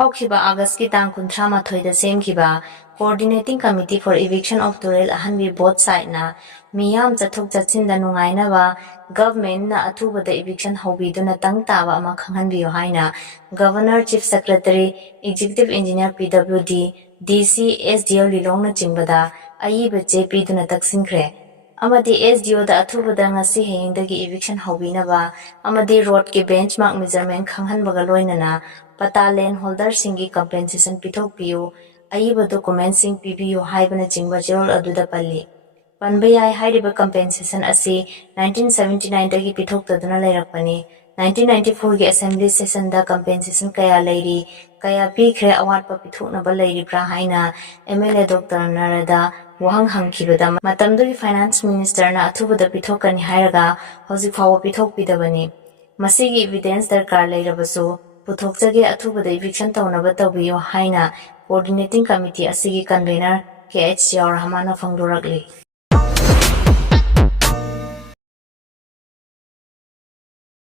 ꯍꯧꯈꯤꯕ ꯑꯥꯒꯁꯠꯀꯤ ꯇꯥꯡ 38ꯗ ꯁꯦꯝꯈꯤꯕ coordinating committee four eviction of ꯇꯨꯔꯦꯜ ꯑꯍꯟꯕꯤ ꯕꯣꯠ ꯁꯥꯏꯠꯅ ꯃꯤꯌꯥꯝ ꯆꯠꯊꯣꯛ ꯆꯠꯁꯤꯟꯗ ꯅꯨꯡꯉꯥꯏꯅꯕ ꯒꯚꯔꯟꯃꯦꯟꯠꯅ ꯑꯊꯨꯕꯗ ꯏꯚꯤꯛꯁꯟ ꯍꯧꯕꯤꯗꯨꯅ ꯇꯪ ꯇꯥꯕ ꯑꯃ ꯈꯪꯍꯟꯕꯤꯌꯨ ꯍꯥꯏꯅ governor, chief secretary, executive engineer PWD, DC, SDO ꯂꯤꯂꯣꯡꯅꯆꯤꯡꯕꯗ ꯑꯏꯕ ꯆꯦ ꯄꯤꯗꯨꯅ ꯇꯛꯁꯤꯟꯈ꯭ꯔꯦ꯫ ꯑꯃꯗꯤ SDOꯗ ꯑꯊꯨꯕꯗ ꯉꯁꯤ ꯍꯌꯦꯡꯗꯒꯤ ꯏꯚꯤꯛꯁꯟ ꯍꯧꯕꯤꯅꯕ ꯑꯃꯗꯤ ꯔꯣꯗꯀꯤ ꯕꯦꯟꯆꯃꯥꯔꯛ ꯃꯦꯖꯔꯃꯦꯟꯠ ꯈꯪꯍꯟꯕꯒ ꯂꯣꯏꯅꯅ ꯄꯇꯥ ꯂꯦꯟ ꯍꯣꯜꯗꯔꯁꯤꯡꯒꯤ ꯀꯝꯄꯦꯟꯁꯦꯁꯟ ꯄꯤꯊꯣꯛꯄꯤꯌꯨ, ꯑꯏꯕ ꯗꯣꯀꯨꯃꯦꯟꯠꯁꯤꯡ ꯄꯤꯕꯤꯌꯨ ꯍꯥꯏꯕꯅꯆꯤꯡꯕ ꯆꯦꯔꯣꯜ ꯑꯗꯨꯗ ꯄꯜꯂꯤ꯫ ꯄꯟꯕ ꯌꯥꯏ ꯍꯥꯏꯔꯤꯕ ꯀꯝꯄꯦꯟꯁꯦꯁꯟ ꯑꯁꯤ 1979ꯗꯒꯤ ꯄꯤꯊꯣꯛꯇꯗꯨꯅ ꯂꯩꯔꯛꯄꯅꯤ꯫ 1994ꯒꯤ ꯑꯦꯁꯦꯝꯕ꯭ꯂꯤ ꯁꯦꯁꯟꯗ ꯀꯝꯄꯦꯟꯁꯦꯁꯟ ꯀꯌꯥ ꯂꯩꯔꯤ, ꯀꯌꯥ ꯄꯤꯈ꯭ꯔꯦ, ꯑꯋꯥꯠꯄ ꯄꯤꯊꯣꯛꯅꯕ ꯂꯩꯔꯤꯕ꯭ꯔꯥ ꯍꯥꯏꯅ MLA ꯗꯣꯛꯇꯔ ꯅꯔꯗ ꯋꯥꯍꯪ ꯍꯪꯈꯤꯕꯗ ꯃꯇꯝꯗꯨꯒꯤ ꯐꯥꯏꯅꯥꯟꯁ ꯃꯤꯅꯤꯁꯇꯔꯅ ꯑꯊꯨꯕꯗ ꯄꯤꯊꯣꯛꯀꯅꯤ ꯍꯥꯏꯔꯒ ꯍꯧꯖꯤꯛ ꯐꯥꯎꯕ ꯄꯤꯊꯣꯛꯄꯤꯗꯕꯅꯤ꯫ ꯃꯁꯤꯒꯤ ꯏꯚꯤꯗꯦꯟꯁ ꯗꯔꯀꯥꯔ ꯂꯩꯔꯕꯁꯨ ꯄꯨꯊꯣꯛꯆꯒꯦ, ꯑꯊꯨꯕꯗ ꯏꯚꯤꯛꯁꯟ ꯇꯧꯅꯕ ꯇꯧꯕꯤꯌꯨ ꯍꯥꯏꯅ ꯀꯣꯑꯣꯔꯗꯤꯅꯦꯇꯤꯡ ꯀꯃꯤꯇꯤ ꯑꯁꯤꯒꯤ ꯀꯟꯚꯦꯅꯔ 𝘾𝙤𝙢𝙢𝙀 ꯅ ꯐꯣꯡꯗꯣꯔꯛꯂꯤ꯫